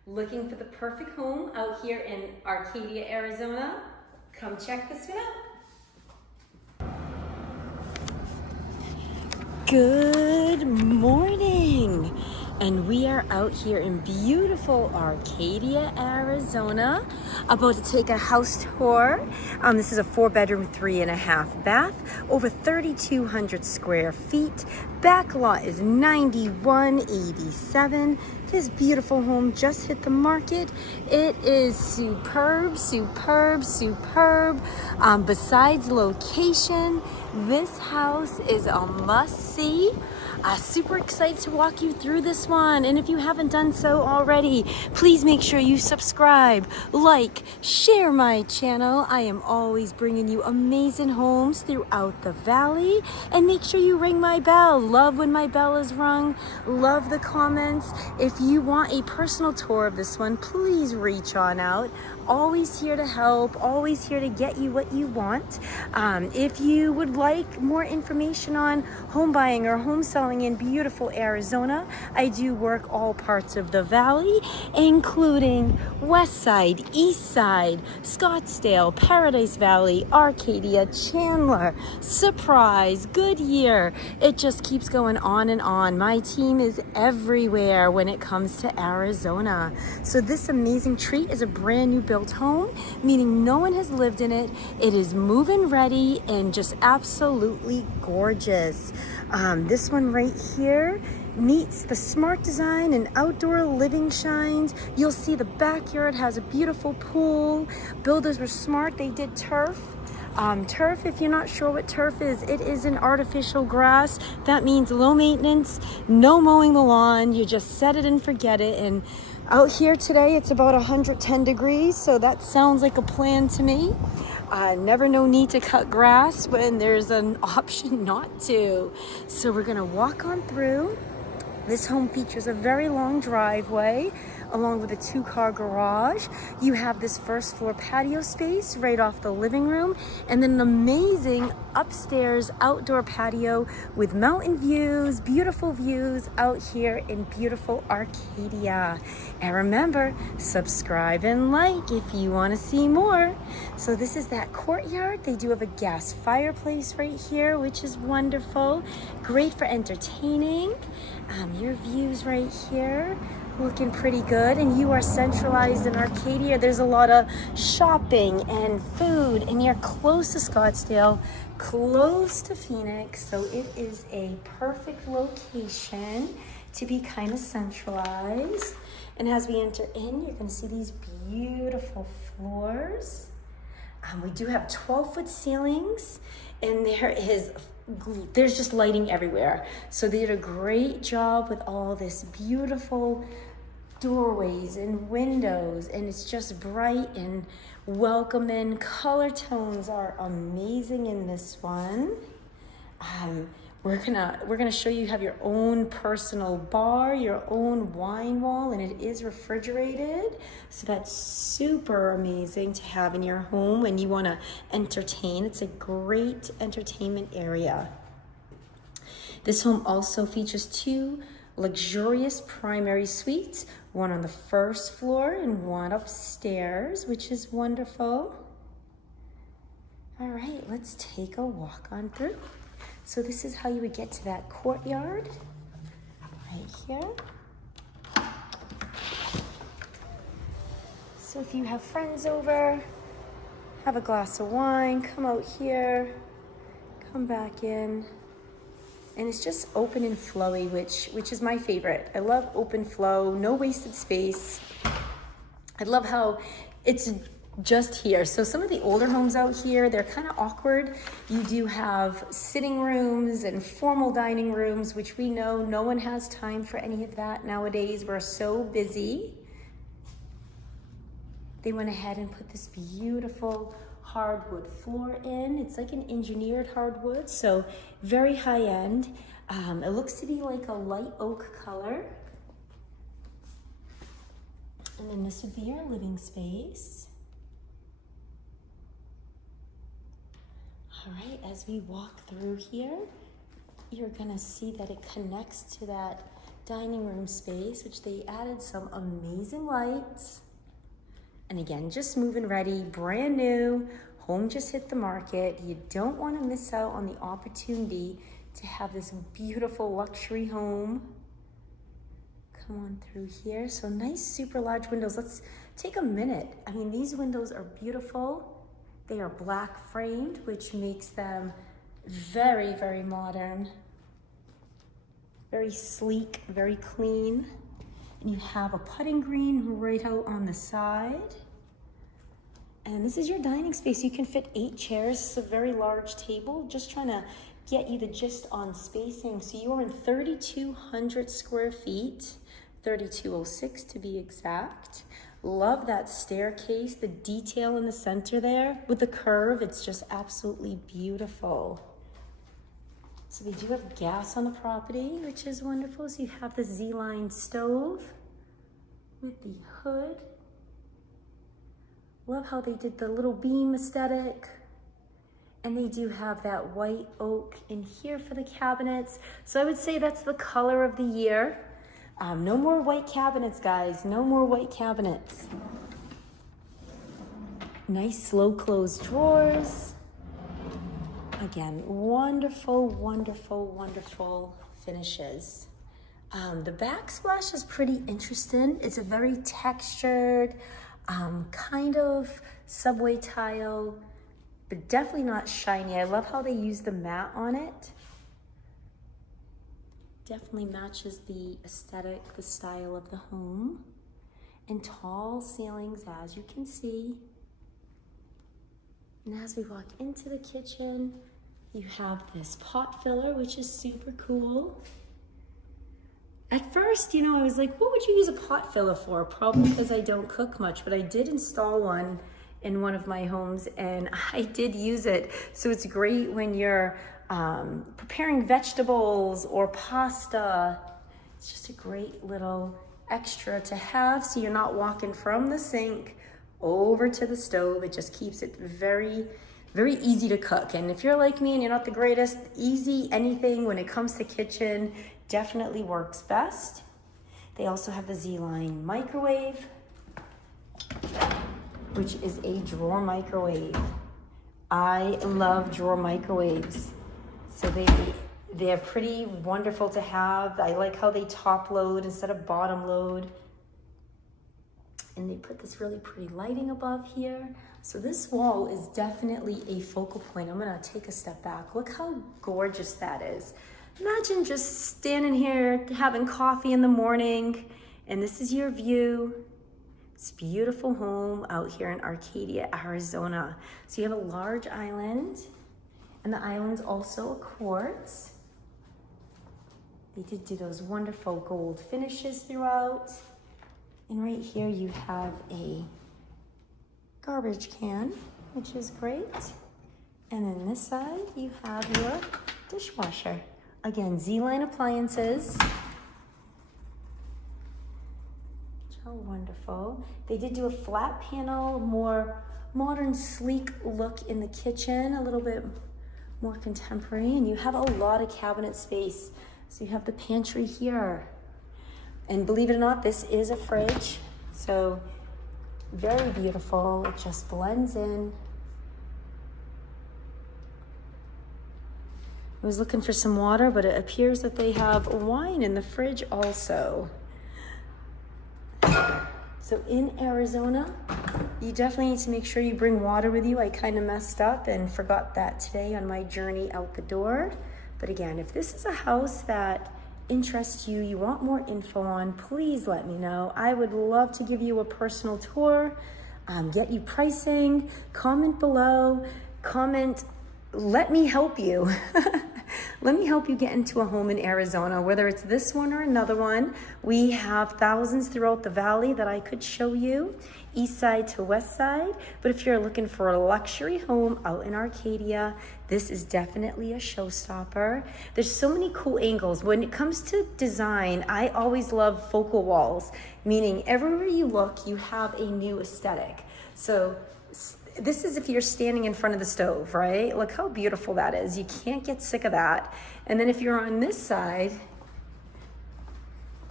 Looking for the perfect home out here in Arcadia, Arizona? Come check this one out. Good morning, and we are out here in beautiful Arcadia, Arizona, about to take a house tour. This is a 4-bedroom, 3.5 bath, over 3,200 square feet. Back lot is 9187. This beautiful home just hit the market. It is superb, superb, superb. Besides location, this house is a must-see. Super excited to walk you through this one. And if you haven't done so already, please make sure you subscribe, like, share my channel. I am always bringing you amazing homes throughout the valley. And make sure you ring my bell. Love when my bell is rung. Love the comments. If you want a personal tour of this one, please reach on out. Always here to help, always here to get you what you want. If you would like more information on home buying or home selling in beautiful Arizona, I do work all parts of the valley, including West Side, East Side, Scottsdale, Paradise Valley, Arcadia, Chandler, Surprise, Goodyear. It just keeps going on and on. My team is everywhere when it comes to Arizona. So this amazing treat is a brand new built home, meaning no one has lived in it. It is move-in ready and just absolutely gorgeous. This one right here meets the smart design and outdoor living shines. You'll see the backyard has a beautiful pool. Builders were smart, they did turf. Turf, if you're not sure what turf is, it is an artificial grass. That means low maintenance, no mowing the lawn. You just set it and forget it. And out here today, it's about 110 degrees, so that sounds like a plan to me. Never no need to cut grass when there's an option not to. So we're gonna walk on through. This home features a very long driveway along with a 2-car garage. You have this first floor patio space right off the living room, and then an amazing upstairs outdoor patio with mountain views, beautiful views out here in beautiful Arcadia. And remember, subscribe and like if you want to see more. So this is that courtyard. They do have a gas fireplace right here, which is wonderful. Great for entertaining. Your views right here looking pretty good, and you are centralized in Arcadia. There's a lot of shopping and food, and you're close to Scottsdale, close to Phoenix, so it is a perfect location to be kind of centralized. And as we enter in, you're going to see these beautiful floors. We do have 12-foot ceilings, and there's just lighting everywhere. So they did a great job with all this beautiful doorways and windows, and it's just bright and welcoming. Color tones are amazing in this one. We're gonna show you have your own personal bar, your own wine wall, and it is refrigerated. So that's super amazing to have in your home when you want to entertain. It's a great entertainment area. This home also features 2 luxurious primary suites, one on the first floor and one upstairs, which is wonderful. All right, let's take a walk on through. So this is how you would get to that courtyard right here. So if you have friends over, have a glass of wine, come out here, come back in. And it's just open and flowy, which is my favorite. I love open flow, no wasted space. I love how it's just here. So some of the older homes out here, they're kind of awkward. You do have sitting rooms and formal dining rooms, which we know no one has time for any of that nowadays. We're so busy. They went ahead and put this beautiful hardwood floor in. It's like an engineered hardwood, so very high end. It looks to be like a light oak color. And then this would be your living space. All right, as we walk through here, you're gonna see that it connects to that dining room space, which they added some amazing lights. And again, just move-in ready, brand new, home just hit the market. You don't want to miss out on the opportunity to have this beautiful luxury home. Come on through here. So nice, super large windows. Let's take a minute. I mean, these windows are beautiful. They are black framed, which makes them very, very modern. Very sleek, very clean. And you have a putting green right out on the side. And this is your dining space. You can fit 8 chairs. It's a very large table. Just trying to get you the gist on spacing. So you are in 3,200 square feet, 3,206 to be exact. Love that staircase, the detail in the center there with the curve. It's just absolutely beautiful. So they do have gas on the property, which is wonderful. So you have the Z-line stove with the hood. Love how they did the little beam aesthetic. And they do have that white oak in here for the cabinets. So I would say that's the color of the year. No more white cabinets, guys. No more white cabinets. Nice slow close drawers. Again, wonderful, wonderful, wonderful finishes. The backsplash is pretty interesting. It's a very textured, kind of subway tile, but definitely not shiny. I love how they use the matte on it. Definitely matches the aesthetic, the style of the home. And tall ceilings, as you can see. And as we walk into the kitchen, you have this pot filler, which is super cool. At first, you know, I was like, what would you use a pot filler for? Probably because I don't cook much, but I did install one in one of my homes and I did use it. So it's great when you're preparing vegetables or pasta. It's just a great little extra to have so you're not walking from the sink over to the stove. It just keeps it very, very easy to cook. And if you're like me and you're not the greatest, easy anything when it comes to kitchen definitely works best. They also have the Z-line microwave, which is a drawer microwave. I love drawer microwaves. So they're pretty wonderful to have. I like how they top load instead of bottom load. And they put this really pretty lighting above here. So this wall is definitely a focal point. I'm gonna take a step back. Look how gorgeous that is. Imagine just standing here having coffee in the morning and this is your view. It's a beautiful home out here in Arcadia, Arizona. So you have a large island and the island's also a quartz. They did do those wonderful gold finishes throughout. And right here you have a garbage can, which is great. And then this side you have your dishwasher. Again, Z-line appliances. How wonderful. They did do a flat panel, more modern, sleek look in the kitchen, a little bit more contemporary. And you have a lot of cabinet space. So you have the pantry here. And believe it or not, this is a fridge. So very beautiful. It just blends in. I was looking for some water, but it appears that they have wine in the fridge also. So in Arizona, you definitely need to make sure you bring water with you. I kind of messed up and forgot that today on my journey out the door. But again, if this is a house that interests you, you want more info on, please let me know. I would love to give you a personal tour, get you pricing, comment below, comment, let me help you. Let me help you get into a home in Arizona, whether it's this one or another one. We have thousands throughout the valley that I could show you, east side to west side. But if you're looking for a luxury home out in Arcadia, this is definitely a showstopper. There's so many cool angles. When it comes to design, I always love focal walls, meaning everywhere you look, you have a new aesthetic. So this is if you're standing in front of the stove, right? Look how beautiful that is. You can't get sick of that. And then if you're on this side,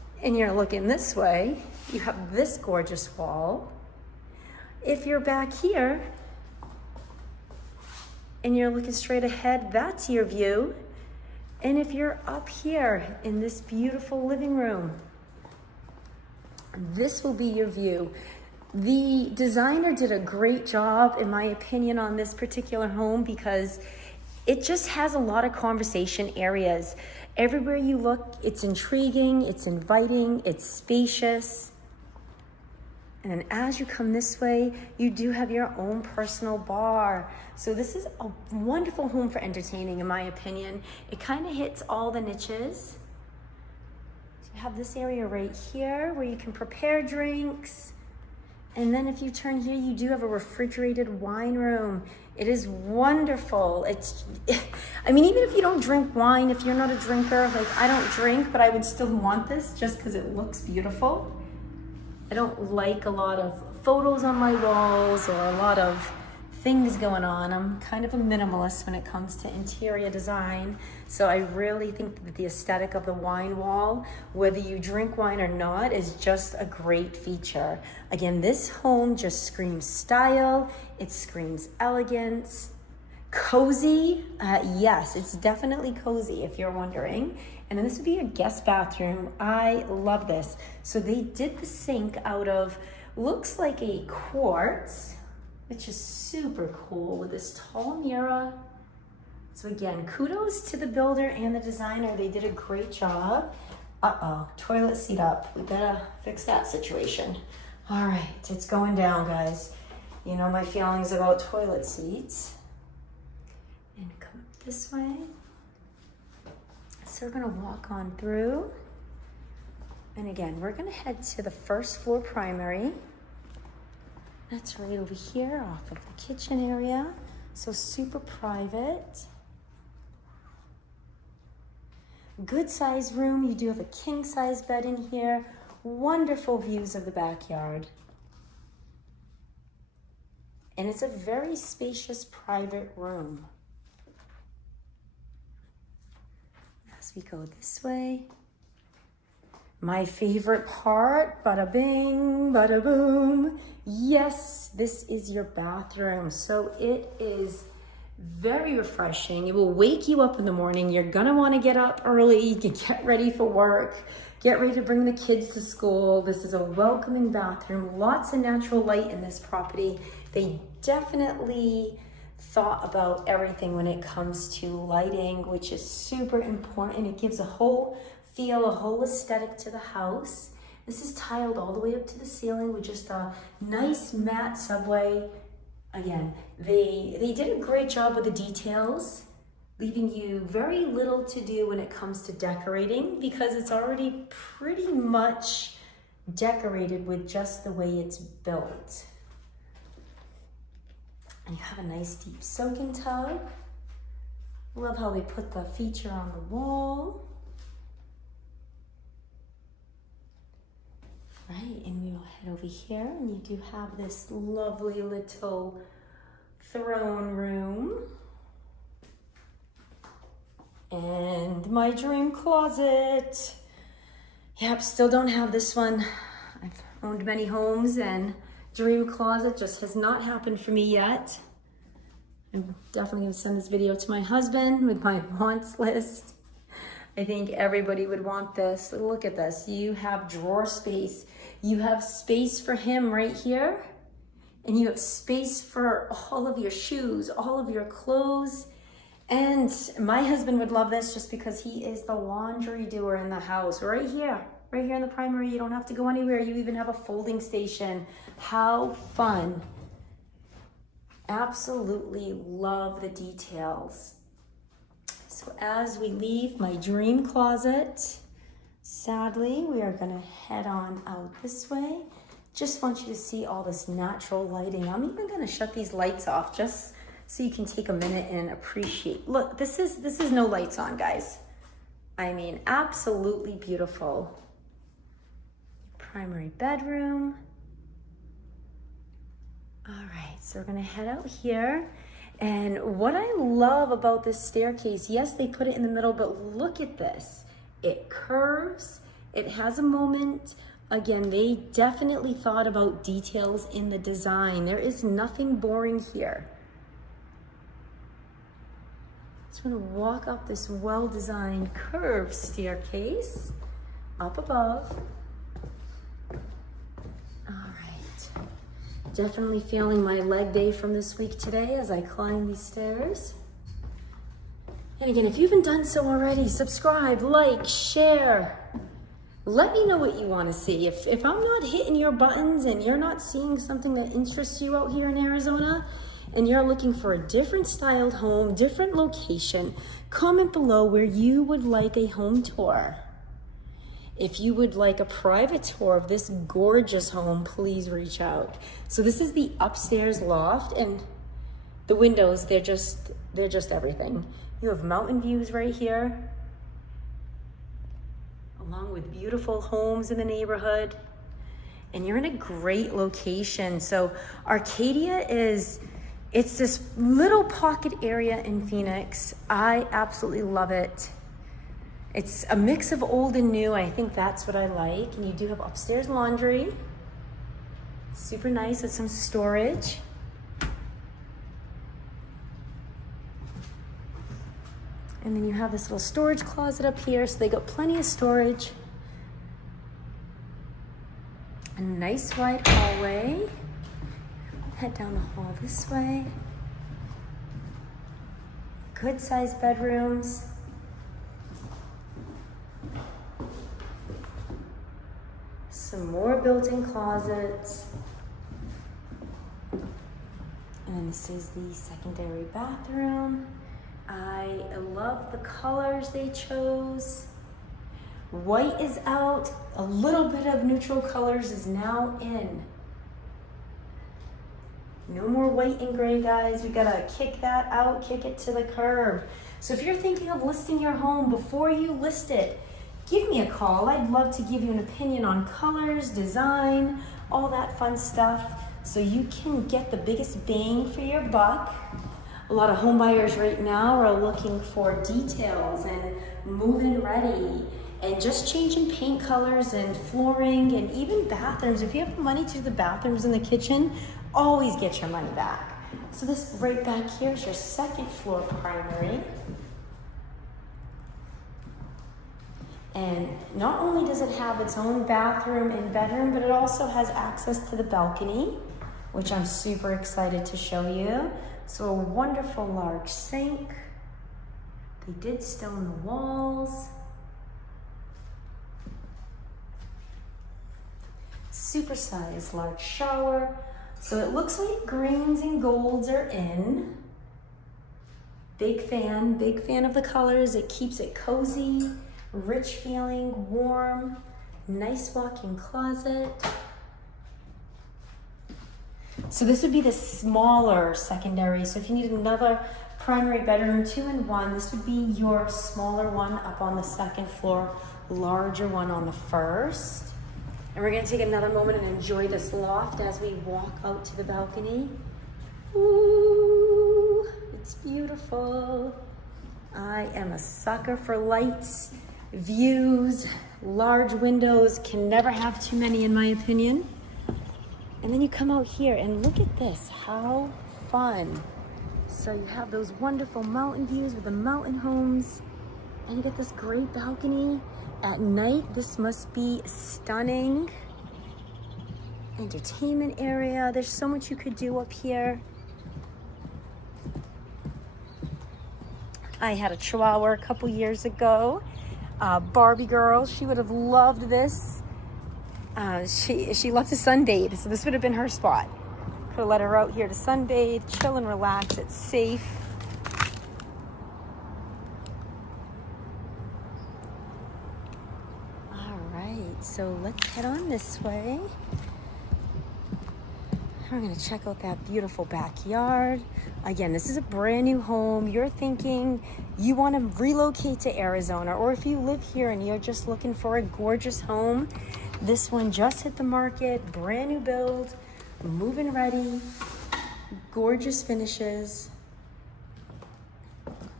and you're looking this way, you have this gorgeous wall. If you're back here and you're looking straight ahead, that's your view. And if you're up here in this beautiful living room, this will be your view. The designer did a great job, in my opinion, on this particular home because it just has a lot of conversation areas. Everywhere you look, it's intriguing, it's inviting, it's spacious. And then as you come this way, you do have your own personal bar. So this is a wonderful home for entertaining, in my opinion. It kind of hits all the niches. So you have this area right here where you can prepare drinks. And then if you turn here, you do have a refrigerated wine room. It is wonderful. I mean, even if you don't drink wine, if you're not a drinker, like I don't drink, but I would still want this just because it looks beautiful. I don't like a lot of photos on my walls or a lot of things going on. I'm kind of a minimalist when it comes to interior design. So I really think that the aesthetic of the wine wall, whether you drink wine or not, is just a great feature. Again, this home just screams style. It screams elegance. Cozy, yes, it's definitely cozy if you're wondering. And then this would be your guest bathroom. I love this. So they did the sink out of, looks like a quartz, which is super cool with this tall mirror. So again, kudos to the builder and the designer. They did a great job. Uh-oh, toilet seat up. We better fix that situation. All right, it's going down, guys. You know my feelings about toilet seats. And come up this way. So we're gonna walk on through. And again, we're gonna head to the first floor primary. That's right over here off of the kitchen area. So super private. Good size room. You do have a king size bed in here. Wonderful views of the backyard. And it's a very spacious private room. As we go this way, my favorite part, bada bing, bada boom. Yes, this is your bathroom. So it is very refreshing. It will wake you up in the morning. You're gonna wanna get up early, get ready for work, get ready to bring the kids to school. This is a welcoming bathroom, lots of natural light in this property. They definitely thought about everything when it comes to lighting, which is super important. It gives a whole feel, a whole aesthetic to the house. This is tiled all the way up to the ceiling with just a nice matte subway. Again, they did a great job with the details, leaving you very little to do when it comes to decorating because it's already pretty much decorated with just the way it's built. And you have a nice deep soaking tub. Love how they put the feature on the wall. Right, and we'll head over here and you do have this lovely little throne room. And my dream closet. Yep, still don't have this one. I've owned many homes and dream closet just has not happened for me yet. I'm definitely gonna send this video to my husband with my wants list. I think everybody would want this. Look at this. You have drawer space. You have space for him right here. And you have space for all of your shoes, all of your clothes. And my husband would love this just because he is the laundry doer in the house. Right here in the primary. You don't have to go anywhere. You even have a folding station. How fun. Absolutely love the details. So as we leave my dream closet, sadly, we are gonna head on out this way. Just want you to see all this natural lighting. I'm even gonna shut these lights off just so you can take a minute and appreciate. Look, this is no lights on, guys. I mean, absolutely beautiful. Primary bedroom. All right, so we're gonna head out here. And what I love about this staircase, yes, they put it in the middle, but look at this. It curves, It has a moment. Again, they definitely thought about details in the design. There is nothing boring here. Just want to walk up this well-designed curved staircase up above. All right. Definitely feeling my leg day from this week today as I climb these stairs. And again, if you haven't done so already, subscribe, like, share. Let me know what you want to see. If I'm not hitting your buttons and you're not seeing something that interests you out here in Arizona, and you're looking for a different styled home, different location, comment below where you would like a home tour. If you would like a private tour of this gorgeous home, please reach out. So this is the upstairs loft, and the windows, they're just everything. You have mountain views right here, along with beautiful homes in the neighborhood. And you're in a great location. So Arcadia it's this little pocket area in Phoenix. I absolutely love it. It's a mix of old and new. I think that's what I like. And you do have upstairs laundry. Super nice with some storage. And then you have this little storage closet up here, so they got plenty of storage. A nice wide hallway. Head down the hall this way. Good sized bedrooms. Some more built-in closets. And then this is the secondary bathroom. I love the colors they chose. White is out. A little bit of neutral colors is now in. No more white and gray, guys. We gotta kick that out, kick it to the curb. So if you're thinking of listing your home, before you list it, give me a call. I'd love to give you an opinion on colors, design, all that fun stuff, so you can get the biggest bang for your buck. A lot of home buyers right now are looking for details and move-in ready, and just changing paint colors and flooring and even bathrooms. If you have money to do the bathrooms in the kitchen, always get your money back. So this right back here is your second floor primary. And not only does it have its own bathroom and bedroom, but it also has access to the balcony, which I'm super excited to show you. So a wonderful large sink. They did stone the walls. Super-sized large shower. So it looks like greens and golds are in. Big fan of the colors. It keeps it cozy, rich feeling, warm, nice walk-in closet. So this would be the smaller secondary. So if you need another primary bedroom, 2-in-1, this would be your smaller one up on the second floor, larger one on the first. And we're gonna take another moment and enjoy this loft as we walk out to the balcony. Ooh, it's beautiful. I am a sucker for lights, views, large windows. Can never have too many in my opinion. And then you come out here and look at this, how fun. So you have those wonderful mountain views with the mountain homes, and you get this great balcony. At night, this must be stunning. Entertainment area. There's so much you could do up here. I had a Chihuahua a couple years ago. Barbie girl, she would have loved this. She loved to sunbathe, so this would have been her spot. Could have let her out here to sunbathe, chill and relax. It's safe. So let's head on this way. We're gonna check out that beautiful backyard. Again, this is a brand new home. You're thinking you wanna relocate to Arizona, or if you live here and you're just looking for a gorgeous home, this one just hit the market, brand new build, move-in ready, gorgeous finishes.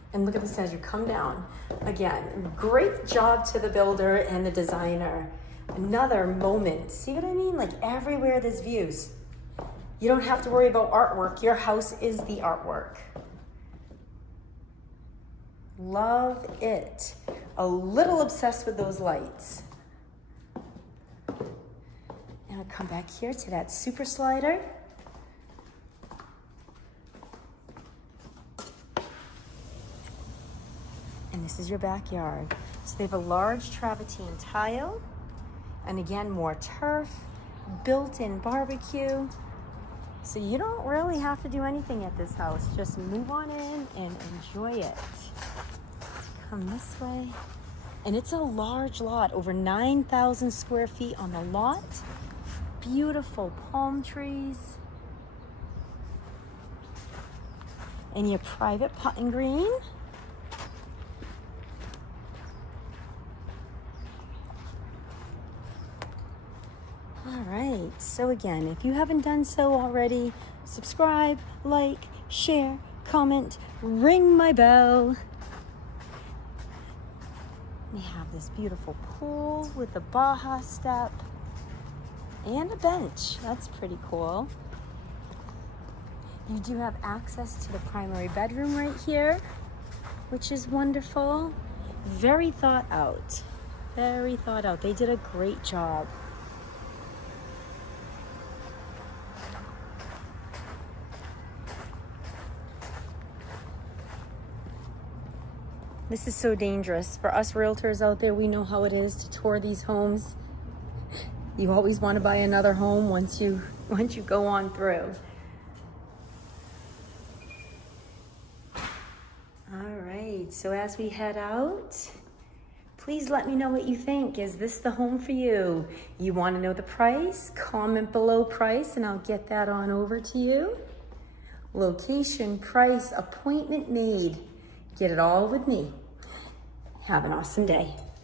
And look at this as you come down. Again, great job to the builder and the designer. Another moment. See what I mean? Like everywhere there's views. You don't have to worry about artwork. Your house is the artwork. Love it. A little obsessed with those lights. And I'll come back here to that super slider. And this is your backyard. So they have a large travertine tile. And again, more turf, built-in barbecue. So you don't really have to do anything at this house. Just move on in and enjoy it. Come this way. And it's a large lot, over 9,000 square feet on the lot. Beautiful palm trees. And your private putting green. All right, so again, if you haven't done so already, subscribe, like, share, comment, ring my bell. We have this beautiful pool with a Baja step and a bench. That's pretty cool. You do have access to the primary bedroom right here, which is wonderful. Very thought out. Very thought out. They did a great job. This is so dangerous. For us realtors out there, we know how it is to tour these homes. You always want to buy another home once you go on through. All right, so as we head out, please let me know what you think. Is this the home for you? You want to know the price? Comment below price and I'll get that on over to you. Location, price, appointment made. Get it all with me. Have an awesome day.